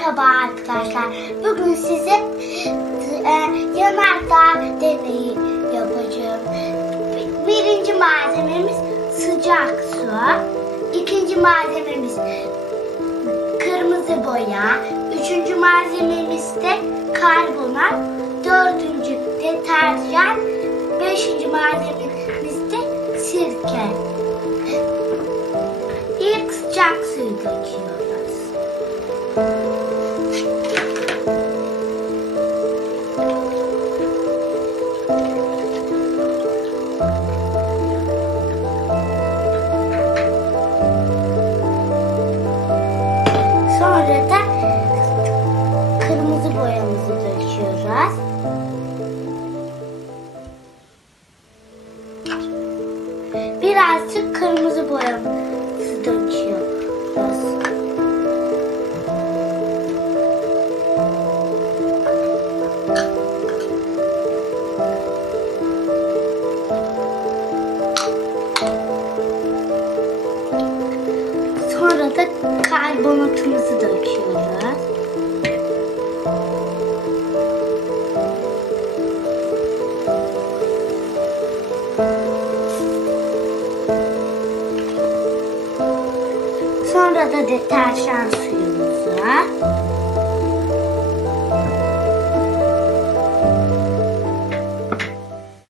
Merhaba arkadaşlar. Bugün size e, yanardağ deneyi yapacağım. Birinci malzememiz sıcak su. İkinci malzememiz kırmızı boya. Üçüncü malzememiz de karbonat. Dördüncü deterjan. Beşinci malzememiz de sirke. Birazcık kırmızı boyamızı döküyoruz. Sonra da karbonatımızı döküyoruz. Sonra da deterjan suyumuzu.